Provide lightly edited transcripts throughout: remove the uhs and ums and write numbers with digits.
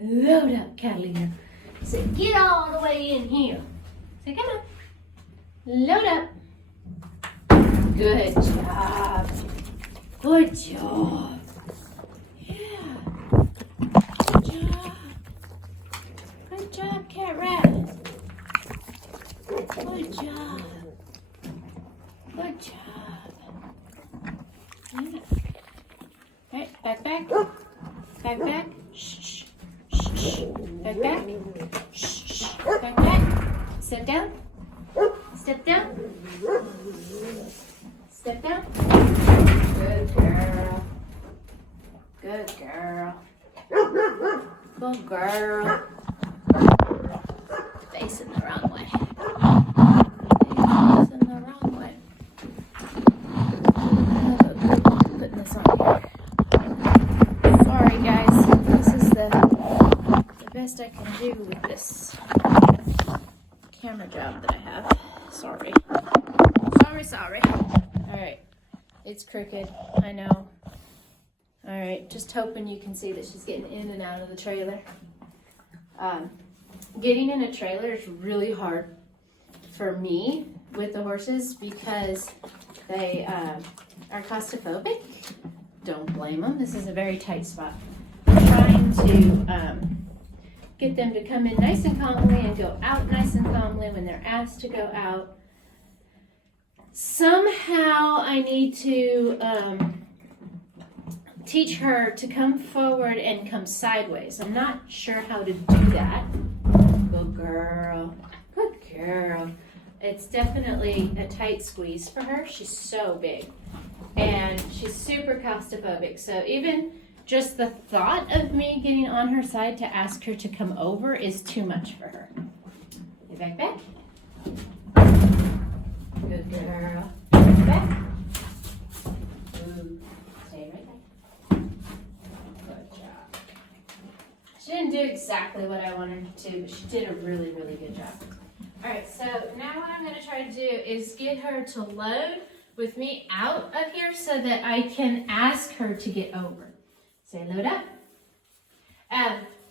Load up, Catalina. So get all the way in here. So come on. Load up. Good job. Good job. Yeah. Good job. Good job, cat rat. Good job. Good job. Yeah. All right, back. Back. Shh. Back. Shh. Back. Step down. Step down. Step down. Good girl. Good girl. Good girl. Facing the wrong way. Facing the wrong way. Putting this on here. Sorry guys, this is the best I can do with this camera job that I have. Sorry. Alright, it's crooked, I know. Alright, just hoping you can see that she's getting in and out of the trailer. Getting in a trailer is really hard for me with the horses because they are claustrophobic. Don't blame them. This is a very tight spot. I'm trying to get them to come in nice and calmly and go out nice and calmly when they're asked to go out. Somehow I need to teach her to come forward and come sideways. I'm not sure how to do that. Good girl. Good girl. It's definitely a tight squeeze for her. She's so big. And she's super claustrophobic. So even just the thought of me getting on her side to ask her to come over is too much for her. Get back. Good girl. Back. Ooh. Stay right there. Good job. She didn't do exactly what I wanted her to, but she did a really, really good job. All right, so now what I'm going to try to do is get her to load with me out of here so that I can ask her to get over. Say load up.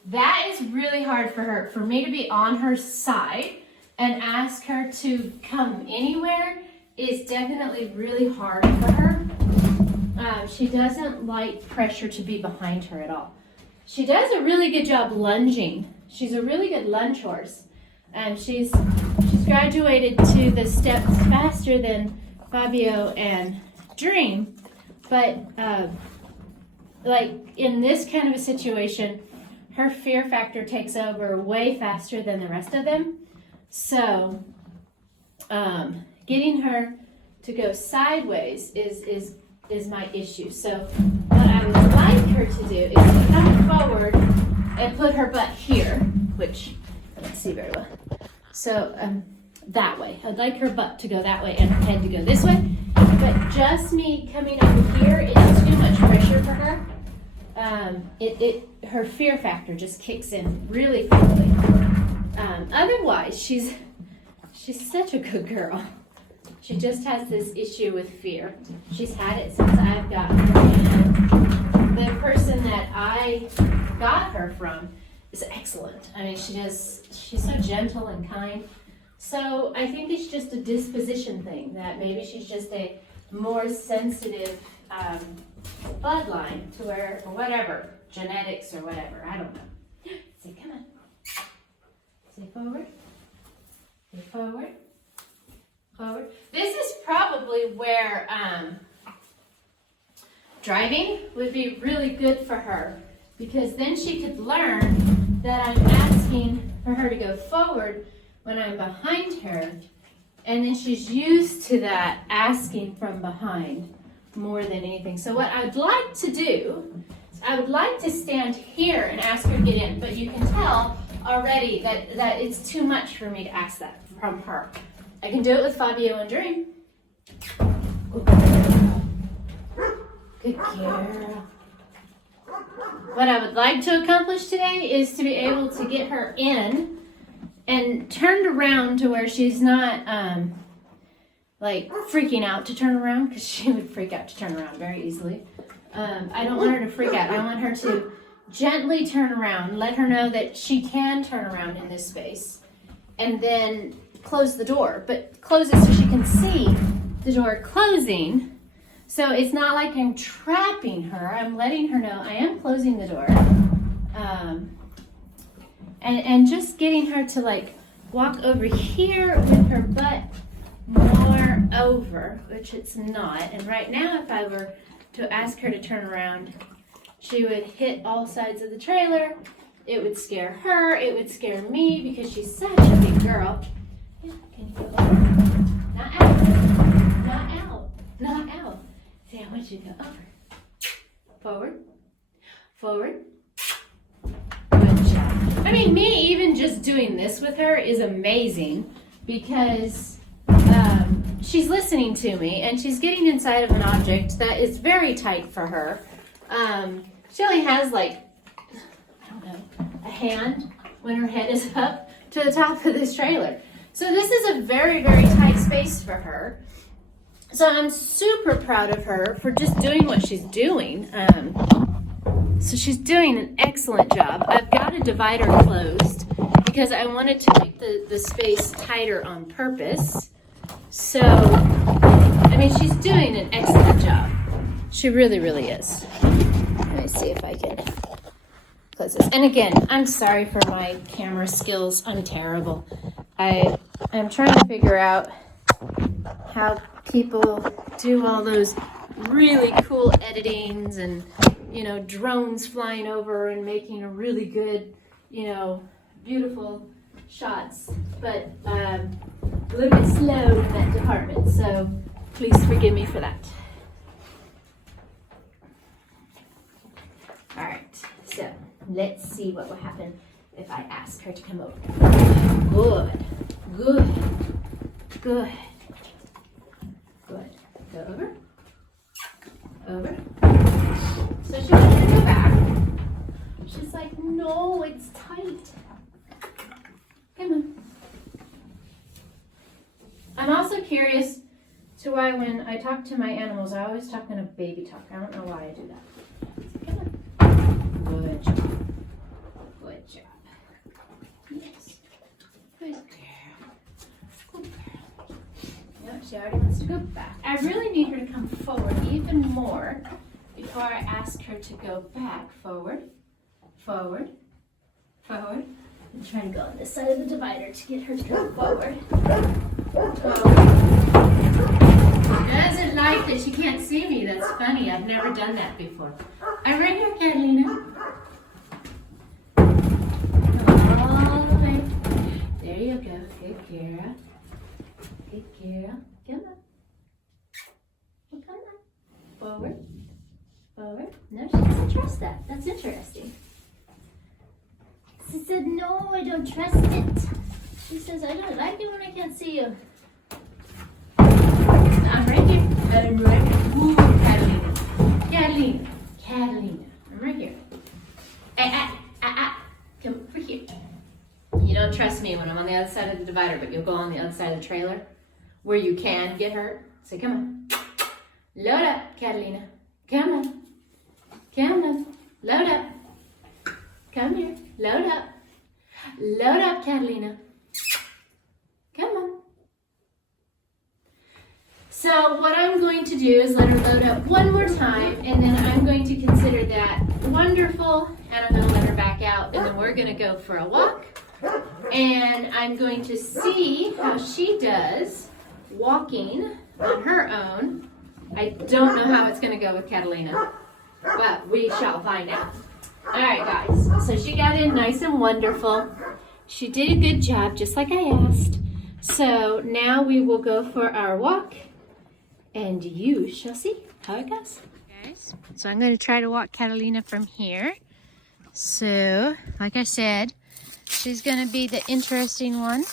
That is really hard for her, for me to be on her side and ask her to come anywhere is definitely really hard for her. She doesn't like pressure to be behind her at all. She does a really good job lunging. She's a really good lunge horse. She's graduated to the steps faster than Fabio and Dream, but like in this kind of a situation, her fear factor takes over way faster than the rest of them. So getting her to go sideways is my issue. So what I would like her to do is to come forward and put her butt here, which I don't see very well. So that way. I'd like her butt to go that way and her head to go this way. But just me coming over here is too much pressure for her. Her fear factor just kicks in really quickly. Otherwise, she's such a good girl. She just has this issue with fear. She's had it since I've gotten her. And the person that I got her from is excellent. I mean, she's so gentle and kind. So I think it's just a disposition thing, that maybe she's just a more sensitive bloodline to where, or whatever, genetics or whatever, I don't know. Say, come on. Say forward. Say forward. Forward. This is probably where driving would be really good for her, because then she could learn that I'm asking for her to go forward when I'm behind her, and then she's used to that asking from behind more than anything. So what I'd like to do is I would like to stand here and ask her to get in, but you can tell already that it's too much for me to ask that from her. I can do it with Fabio and Dream. Good girl. What I would like to accomplish today is to be able to get her in and turned around to where she's not like freaking out to turn around, because she would freak out to turn around very easily. I don't want her to freak out. I want her to gently turn around, let her know that she can turn around in this space, and then close the door, but close it so she can see the door closing. So it's not like I'm trapping her. I'm letting her know I am closing the door. And just getting her to like walk over here with her butt more over, which it's not. And right now, if I were to ask her to turn around, she would hit all sides of the trailer. It would scare her. It would scare me because she's such a big girl. Yeah, can you go over? Not out. Not out. Not out. See, I want you to go over. Forward. Forward. Good job. I mean, me even just doing this with her is amazing because she's listening to me and she's getting inside of an object that is very tight for her. She only has like, I don't know, a hand when her head is up to the top of this trailer. So this is a very, very tight space for her. So I'm super proud of her for just doing what she's doing. So she's doing an excellent job. I've got a divider closed because I wanted to make the space tighter on purpose. So, I mean, she's doing an excellent job. She really, really is. Let me see if I can close this. And again, I'm sorry for my camera skills. I'm terrible. I'm trying to figure out how people do all those really cool editings and, you know, drones flying over and making a really good, you know, beautiful shots. But a little bit slow in that department, so please forgive me for that. All right, so let's see what will happen if I ask her to come over. Good, good, good, good. Go over, over. So she wants to go back. She's like, no, it's tight. Come on. I'm also curious to why when I talk to my animals, I always talk in a baby talk. I don't know why I do that. So come on. Good job. Good job. Yes. Good girl. Good girl. Yep, she already wants to go back. I really need her to come forward even more before I ask her to go back. Forward. Forward. Forward. I'm trying to go on this side of the divider to get her to go forward. She doesn't like that she can't see me. That's funny. I've never done that before. I'm right here, Catalina. All the way. There you go. Good girl. Good girl. Come on. Well, come on. Forward. Forward. No, she doesn't trust that. That's interesting. She said, no, I don't trust it. She says, I don't like it when I can't see you. I'm right here. I'm right here. Ooh, Catalina. Catalina. Catalina. I'm right here. Come over here. You don't trust me when I'm on the other side of the divider, but you'll go on the other side of the trailer where you can get hurt. So come on. Load up, Catalina. Come on. Come on. Load up. Come here. Load up. Load up, Catalina. Come on. So what I'm going to do is let her load up one more time, and then I'm going to consider that wonderful, and I'm going to let her back out, and then we're going to go for a walk, and I'm going to see how she does walking on her own. I don't know how it's going to go with Catalina, but we shall find out. All right, guys, so she got in nice and wonderful. She did a good job, just like I asked. So now we will go for our walk, and you shall see how it goes. Guys, so I'm going to try to walk Catalina from here. So, like I said, she's going to be the interesting one.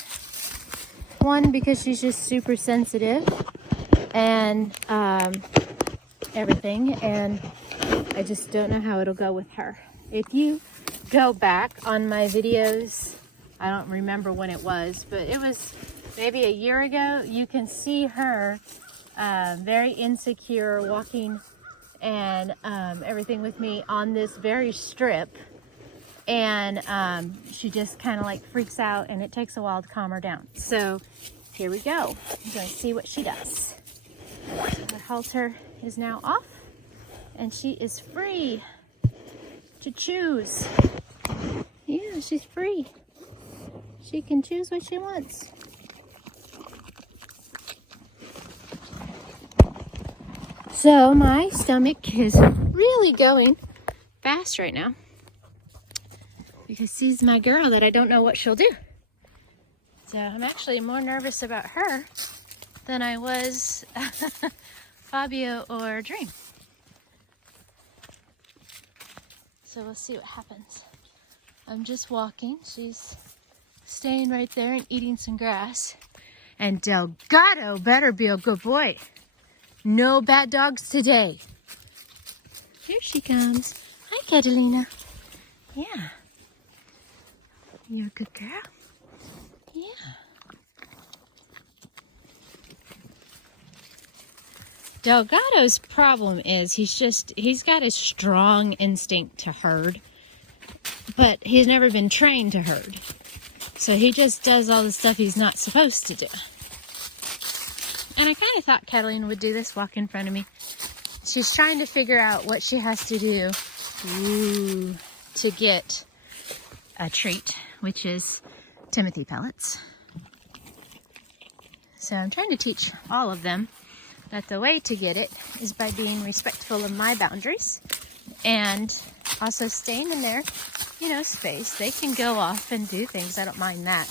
One, because she's just super sensitive and everything, and I just don't know how it'll go with her. If you go back on my videos, I don't remember when it was, but it was maybe a year ago, you can see her very insecure walking and everything with me on this very strip. And she just kind of like freaks out, and it takes a while to calm her down. So here we go. I'm going to see what she does. The halter is now off, and she is free to choose. Yeah, she's free. She can choose what she wants. So my stomach is really going fast right now because she's my girl that I don't know what she'll do. So I'm actually more nervous about her than I was Fabio or Dream. So we'll see what happens. I'm just walking. She's staying right there and eating some grass. And Delgado better be a good boy. No bad dogs today. Here she comes. Hi, Catalina. Yeah. You're a good girl? Yeah. Delgado's problem is he's got a strong instinct to herd, but he's never been trained to herd. So he just does all the stuff he's not supposed to do. And I kind of thought Catalina would do this, walk in front of me. She's trying to figure out what she has to do to get a treat, which is Timothy pellets. So I'm trying to teach all of them that the way to get it is by being respectful of my boundaries and also staying in their, space. They can go off and do things. I don't mind that.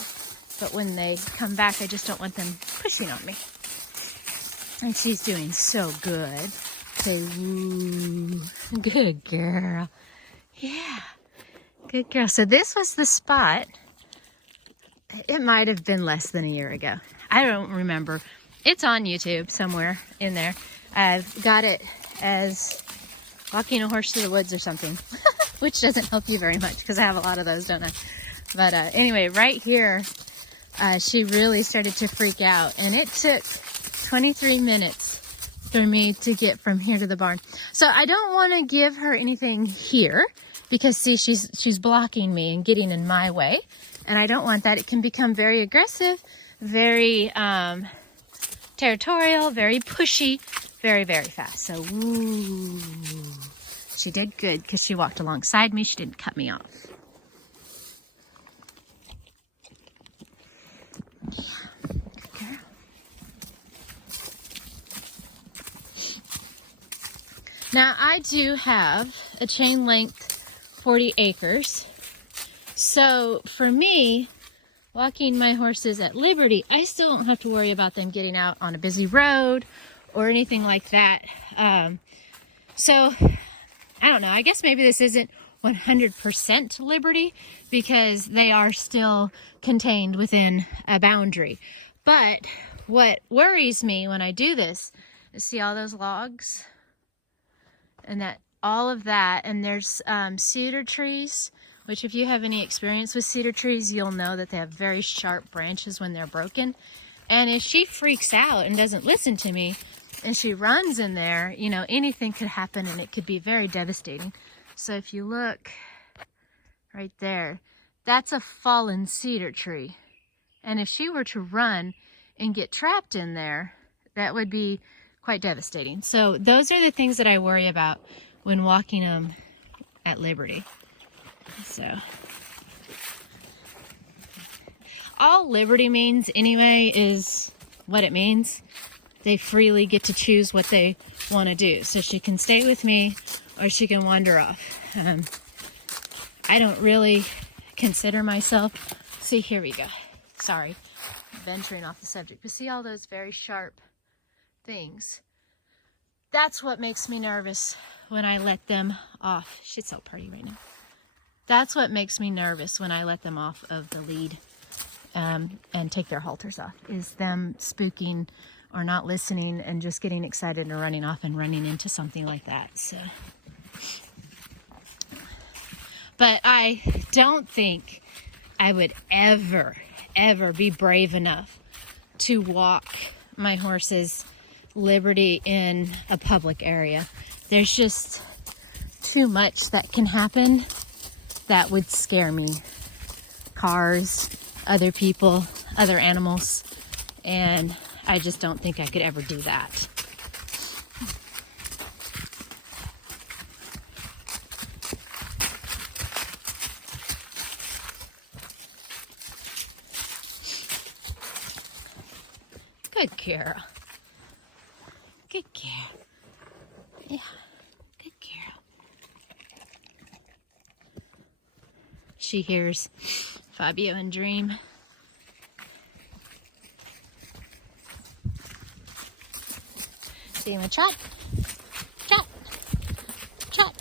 But when they come back, I just don't want them pushing on me. And she's doing so good. Say, woo. Good girl. Yeah. Good girl. So this was the spot. It might have been less than a year ago. I don't remember. It's on YouTube somewhere in there. I've got it as walking a horse through the woods or something, which doesn't help you very much because I have a lot of those, don't I? But anyway, right here, she really started to freak out, and it took 23 minutes for me to get from here to the barn. So I don't want to give her anything here because, see, she's blocking me and getting in my way, and I don't want that. It can become very aggressive, very territorial, very pushy, very, very fast. So, woo. She did good because she walked alongside me. She didn't cut me off. Yeah, good girl. Now, I do have a chain length 40 acres. So, for me, walking my horses at liberty, I still don't have to worry about them getting out on a busy road or anything like that. So, I don't know. I guess maybe this isn't 100% liberty because they are still contained within a boundary. But what worries me when I do this is, see all those logs? And that all of that, and there's cedar trees, which if you have any experience with cedar trees, you'll know that they have very sharp branches when they're broken. And if she freaks out and doesn't listen to me, and she runs in there, anything could happen, and it could be very devastating. So if you look right there, that's a fallen cedar tree. And if she were to run and get trapped in there, that would be quite devastating. So those are the things that I worry about when walking them at liberty. So all liberty means anyway is what it means. They freely get to choose what they want to do. So she can stay with me or she can wander off. I don't really consider myself. See, here we go. Sorry, venturing off the subject. But see all those very sharp things? That's what makes me nervous when I let them off. She's so pretty right now. That's what makes me nervous when I let them off of the lead and take their halters off, is them spooking or not listening and just getting excited and running off and running into something like that. So, but I don't think I would ever be brave enough to walk my horses liberty in a public area. There's just too much that can happen that would scare me. Cars, other people, other animals, and I just don't think I could ever do that. Good girl. Good girl. Yeah, good girl. She hears Fabio and Dream. So you want to trot? Trot. Trot.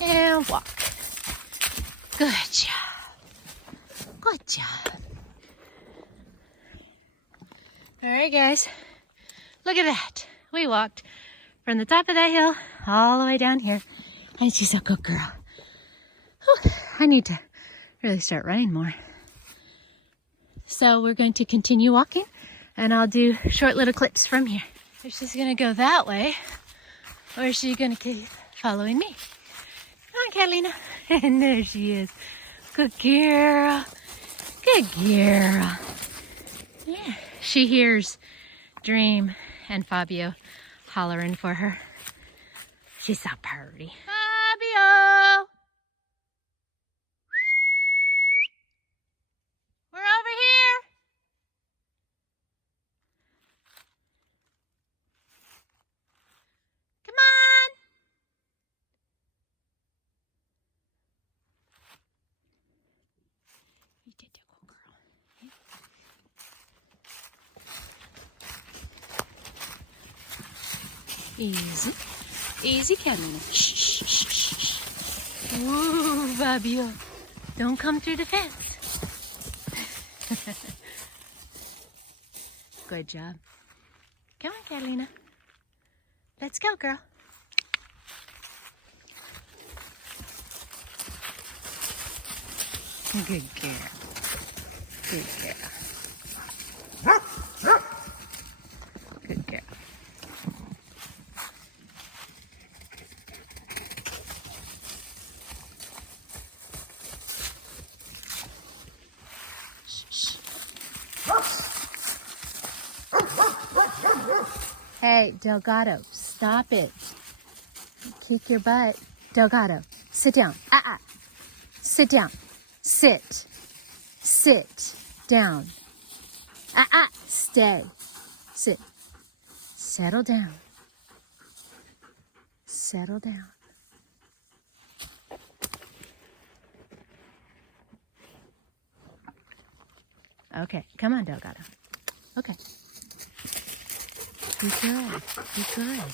And walk. Good job. Good job. All right, guys. Look at that. We walked from the top of that hill all the way down here. And she's a good girl. Whew, I need to really start running more. So we're going to continue walking, and I'll do short little clips from here. If she's going to go that way, or is she going to keep following me? Come on, Catalina. And there she is. Good girl. Good girl. Yeah. She hears Dream and Fabio hollering for her. She's so pretty. Fabio! We're over here. Come on. You did a good girl. Easy. Easy, Catalina. Shh, shh, shh, shh. Ooh, Fabio. Don't come through the fence. Good job. Come on, Catalina. Let's go, girl. Good girl. Good girl. Good girl. Hey, Delgado, stop it. Kick your butt. Delgado, sit down. Sit down. Sit. Sit down. Stay. Sit. Settle down. Settle down. Okay, come on, Delgado. Okay. Good girl. Good girl.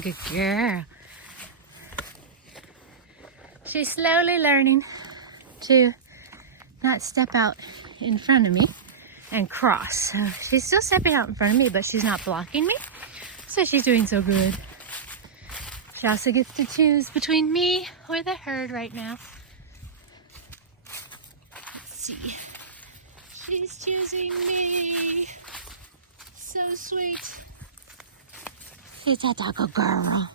Good girl. She's slowly learning to not step out in front of me and cross. So she's still stepping out in front of me, but she's not blocking me. So she's doing so good. She also gets to choose between me or the herd right now. Let's see. She's choosing me. So sweet. It's a taco girl.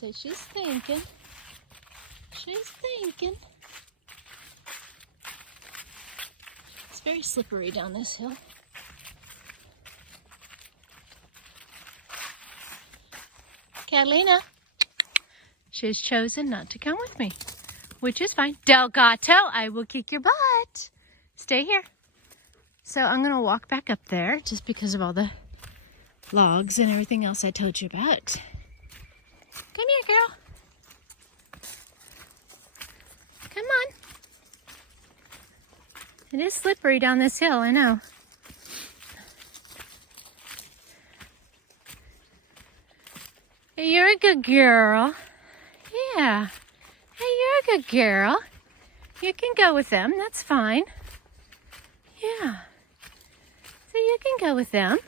So she's thinking. She's thinking. It's very slippery down this hill. Catalina, she's chosen not to come with me, which is fine. Delgato, I will kick your butt. Stay here. So I'm going to walk back up there just because of all the logs and everything else I told you about. Come here, girl. Come on. It is slippery down this hill, I know. You're a good girl. Yeah. Hey, you're a good girl. You can go with them. That's fine. Yeah. So you can go with them.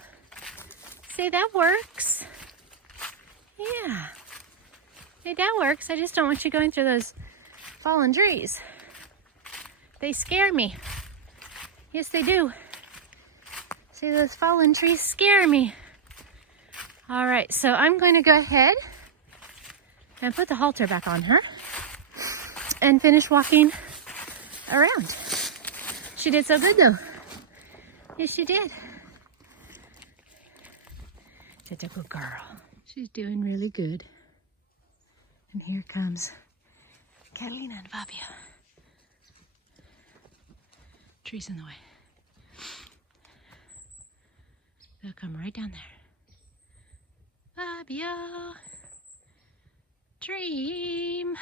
See, that works. Yeah. Hey, that works. I just don't want you going through those fallen trees. They scare me. Yes, they do. See, those fallen trees scare me. All right, so I'm going to go ahead and put the halter back on her and finish walking around. She did so good, though. Yes, she did. Such a good girl. She's doing really good. And here comes Catalina and Fabio. Trees in the way. They'll come right down there. Fabio. Dream.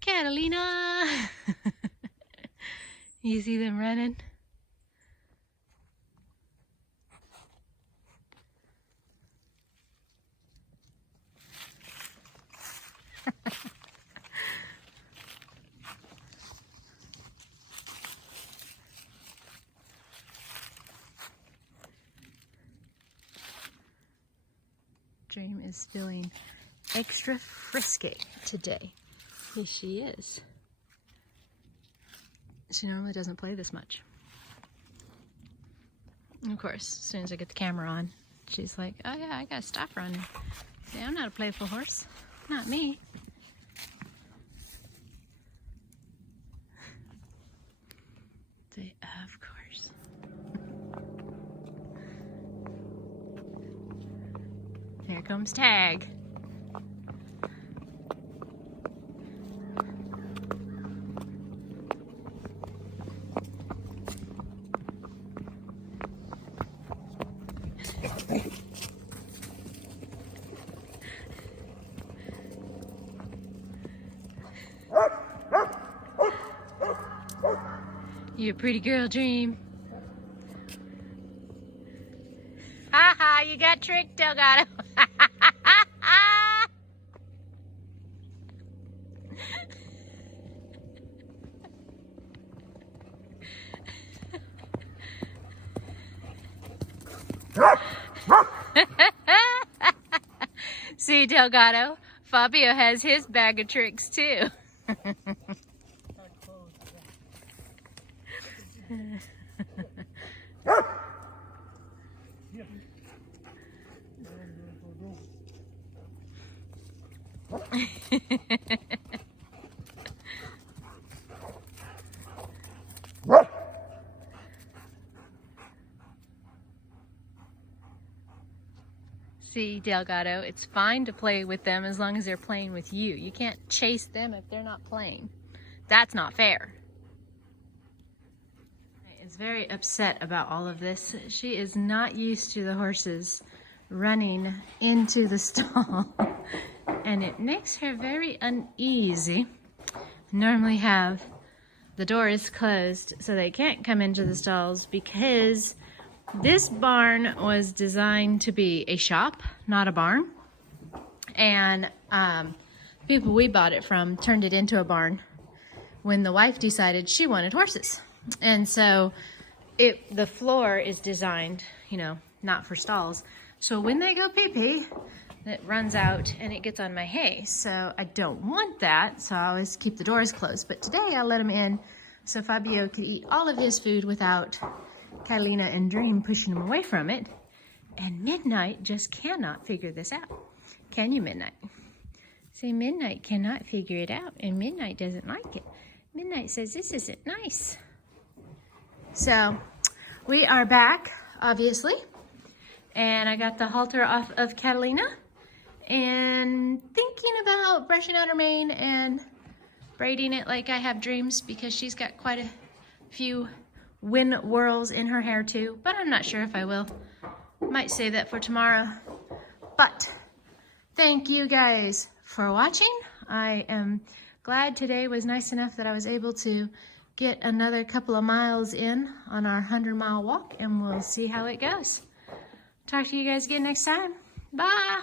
Catalina. You see them running? Dream is feeling extra frisky today. Yes, she is. She normally doesn't play this much. And of course, as soon as I get the camera on, she's like, oh yeah, I gotta stop running. Yeah, I'm not a playful horse. Not me. Say, of course. Here comes Tag. You a pretty girl, Dream. Ha ha, you got tricked, Delgado. See, Delgado, Fabio has his bag of tricks too. See, Delgado, it's fine to play with them as long as they're playing with you. You can't chase them if they're not playing. That's not fair. Is very upset about all of this. She is not used to the horses running into the stall, and it makes her very uneasy. Normally have the doors closed so they can't come into the stalls because this barn was designed to be a shop, not a barn. And people we bought it from turned it into a barn when the wife decided she wanted horses. And so the floor is designed, you know, not for stalls. So when they go pee-pee, it runs out and it gets on my hay. So I don't want that, so I always keep the doors closed. But today I let him in so Fabio could eat all of his food without Catalina and Dream pushing him away from it. And Midnight just cannot figure this out. Can you, Midnight? Say, Midnight cannot figure it out, and Midnight doesn't like it. Midnight says this isn't nice. So we are back, obviously. And I got the halter off of Catalina and thinking about brushing out her mane and braiding it like I have Dreams, because she's got quite a few wind whirls in her hair too, but I'm not sure if I will. Might save that for tomorrow. But thank you guys for watching. I am glad today was nice enough that I was able to get another couple of miles in on our 100-mile walk, and we'll see how it goes. Talk to you guys again next time. Bye.